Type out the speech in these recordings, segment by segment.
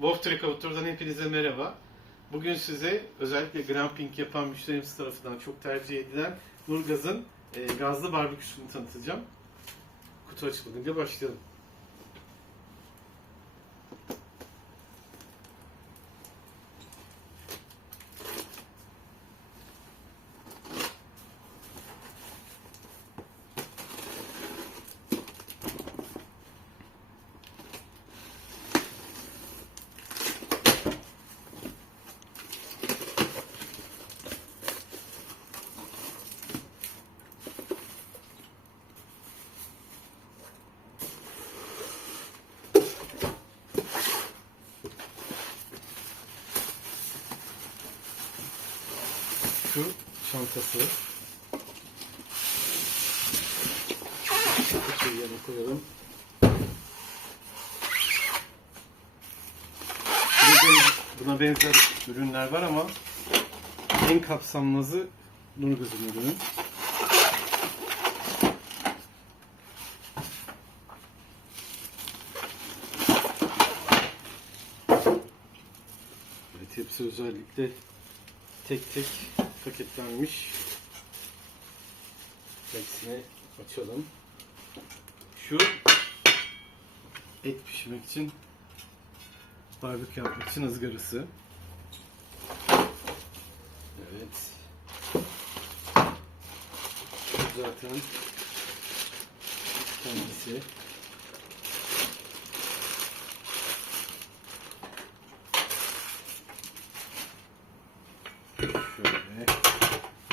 Wolf Trek Outdoor'dan hepinize merhaba. Bugün size özellikle glamping yapan müşterimiz tarafından çok tercih edilen Nurgaz'ın e, gazlı barbeküsünü tanıtacağım. Kutu açılımıyla başlayalım. Şu çantası. Kutuyu yerine koyalım. Buna benzer ürünler var ama en kapsamlısı Nurgaz'ın ürünü. Evet, hepsi özellikle tek tek paketlenmiş. Hepsini açalım. Şu et pişirmek için barbekü yapmak için ızgarası. Evet. Zaten kendisi. Şöyle.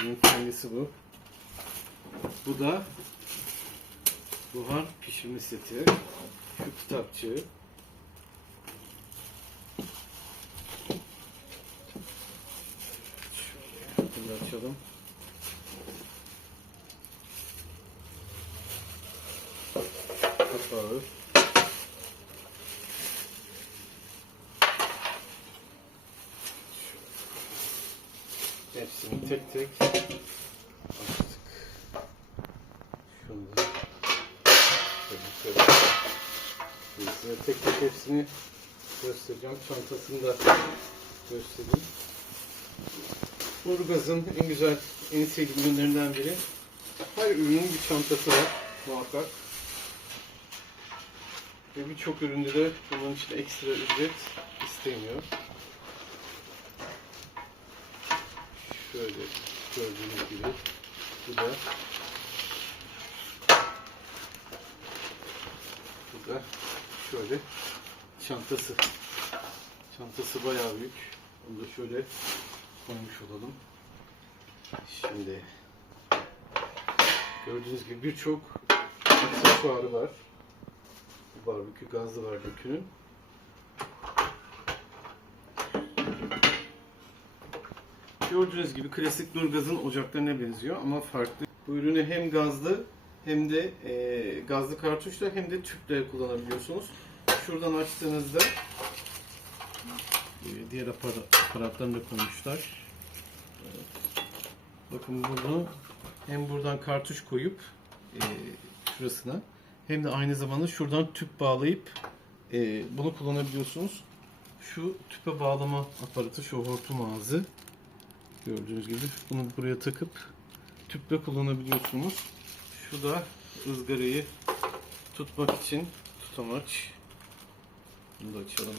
Bunun kendisi bu. Bu da buhar pişirme seti. Şu kitapçığı. Şöyle açalım. Kapağı. Hepsini tek tek açtık. Şunu şöyle şöyle. Şimdi size tek tek hepsini göstereceğim. Çantasını da göstereyim. Burgaz'ın en güzel, en sevdiğim ürünlerinden biri. Her ürünün bir çantası var muhakkak. Ve birçok üründe de bunun için ekstra ücret istemiyor. Şöyle gördüğünüz gibi bu da bu da şöyle çantası. Çantası bayağı büyük. Onu da şöyle koymuş olalım. Şimdi gördüğünüz gibi birçok aksesuarı var. Bu barbekü gazlı barbekünün. Gördüğünüz gibi klasik Nurgaz'ın ocaklarına benziyor ama farklı. Bu ürünü hem gazlı hem de e, gazlı kartuşla hem de tüple kullanabiliyorsunuz. Şuradan açtığınızda e, diğer apara- aparatlarını da koymuşlar. Evet. Bakın bunu hem buradan kartuş koyup e, şurasına hem de aynı zamanda şuradan tüp bağlayıp e, bunu kullanabiliyorsunuz. Şu tüpe bağlama aparatı, şu hortum ağzı. Gördüğünüz gibi bunu buraya takıp tüple kullanabiliyorsunuz. Şu da ızgarayı tutmak için tutamaç. Bunu da açalım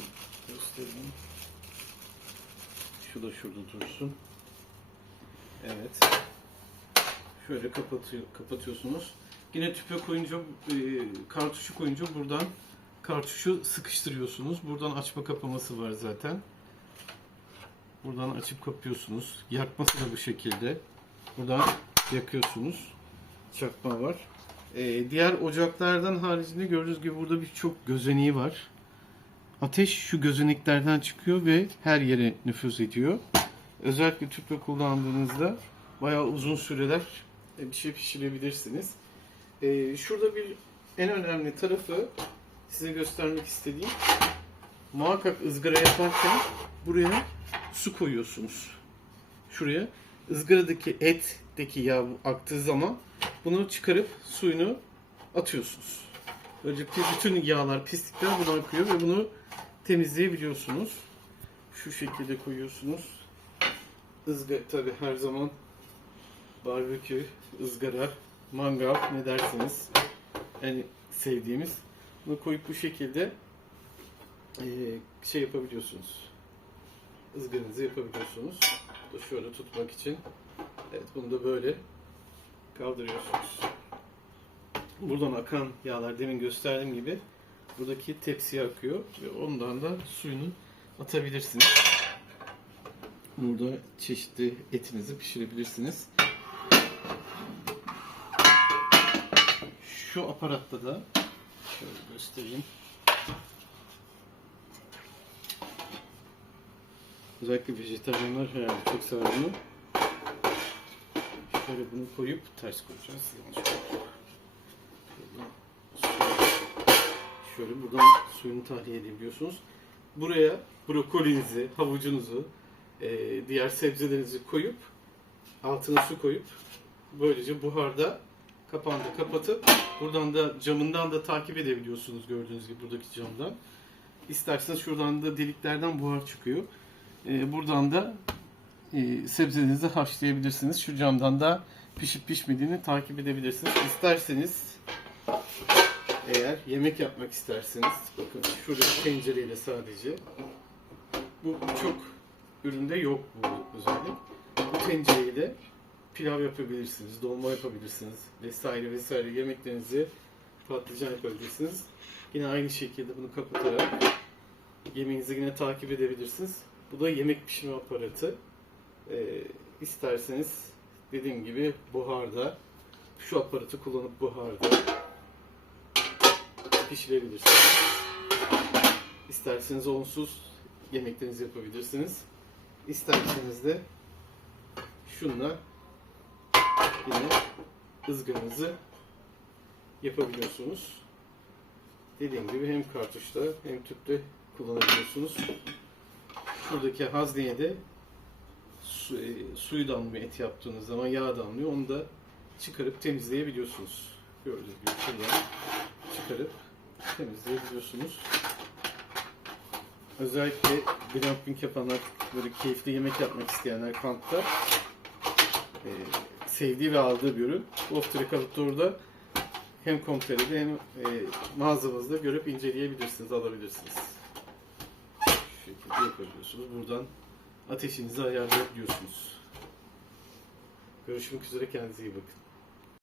göstereyim. Şu da şurada dursun. Evet. Şöyle kapatıyor, kapatıyorsunuz. Yine tüpe koyunca, e, kartuşu koyunca buradan kartuşu sıkıştırıyorsunuz. Buradan açma kapaması var zaten. Buradan açıp kapıyorsunuz. Yakması da bu şekilde. Buradan yakıyorsunuz. Çakma var. Ee, diğer ocaklardan haricinde gördüğünüz gibi burada birçok gözeneği var. Ateş şu gözeneklerden çıkıyor ve her yere nüfuz ediyor. Özellikle tüple kullandığınızda bayağı uzun süreler e, bir şey pişirebilirsiniz. Ee, şurada bir en önemli tarafı size göstermek istediğim muhakkak ızgara yaparken buraya su koyuyorsunuz. Şuraya ızgaradaki etteki yağ aktığı zaman bunu çıkarıp suyunu atıyorsunuz. Böylece bütün yağlar, pislikler buna akıyor ve bunu temizleyebiliyorsunuz. Şu şekilde koyuyorsunuz. Izgara tabi her zaman barbekü, ızgara, mangal ne derseniz en sevdiğimiz. Bunu koyup bu şekilde şey yapabiliyorsunuz. Izgaranızı yapabiliyorsunuz. Bu şöyle tutmak için. Evet bunu da böyle kaldırıyorsunuz. Buradan akan yağlar demin gösterdiğim gibi buradaki tepsiye akıyor ve ondan da suyunu atabilirsiniz. Burada çeşitli etinizi pişirebilirsiniz. Şu aparatta da şöyle göstereyim. Özellikle vejetaryenler herhalde çok sever bunu. Şöyle bunu koyup ters koyacağız. Şöyle buradan suyunu tahliye edebiliyorsunuz. Buraya brokolinizi, havucunuzu, e, diğer sebzelerinizi koyup altına su koyup böylece buharda kapağını da kapatıp buradan da camından da takip edebiliyorsunuz gördüğünüz gibi buradaki camdan. İsterseniz şuradan da deliklerden buhar çıkıyor. E, buradan da e, sebzelerinizi haşlayabilirsiniz. Şu camdan da pişip pişmediğini takip edebilirsiniz. İsterseniz eğer yemek yapmak isterseniz bakın şurada tencereyle sadece bu çok üründe yok bu özellik. Bu tencereyle pilav yapabilirsiniz, dolma yapabilirsiniz vesaire vesaire yemeklerinizi patlıcan yapabilirsiniz. Yine aynı şekilde bunu kapatarak yemeğinizi yine takip edebilirsiniz. Bu da yemek pişirme aparatı. Ee, isterseniz dediğim gibi buharda şu aparatı kullanıp buharda pişirebilirsiniz. İsterseniz onsuz yemeklerinizi yapabilirsiniz. İsterseniz de şunla yine ızgaranızı yapabiliyorsunuz. Dediğim gibi hem kartuşta hem tüpte kullanabiliyorsunuz. Şuradaki hazneye de su, e, suyu damlıyor et yaptığınız zaman yağ damlıyor. Onu da çıkarıp temizleyebiliyorsunuz. Gördüğünüz gibi şuradan çıkarıp temizleyebiliyorsunuz. Özellikle glamping yapanlar, böyle keyifli yemek yapmak isteyenler kampta e, sevdiği ve aldığı bir ürün. Off-track alıp da orada hem komplede hem e, mağazamızda görüp inceleyebilirsiniz, alabilirsiniz. Şekilde yapabiliyorsunuz. Buradan ateşinizi ayarlayabiliyorsunuz. Görüşmek üzere, kendinize iyi bakın.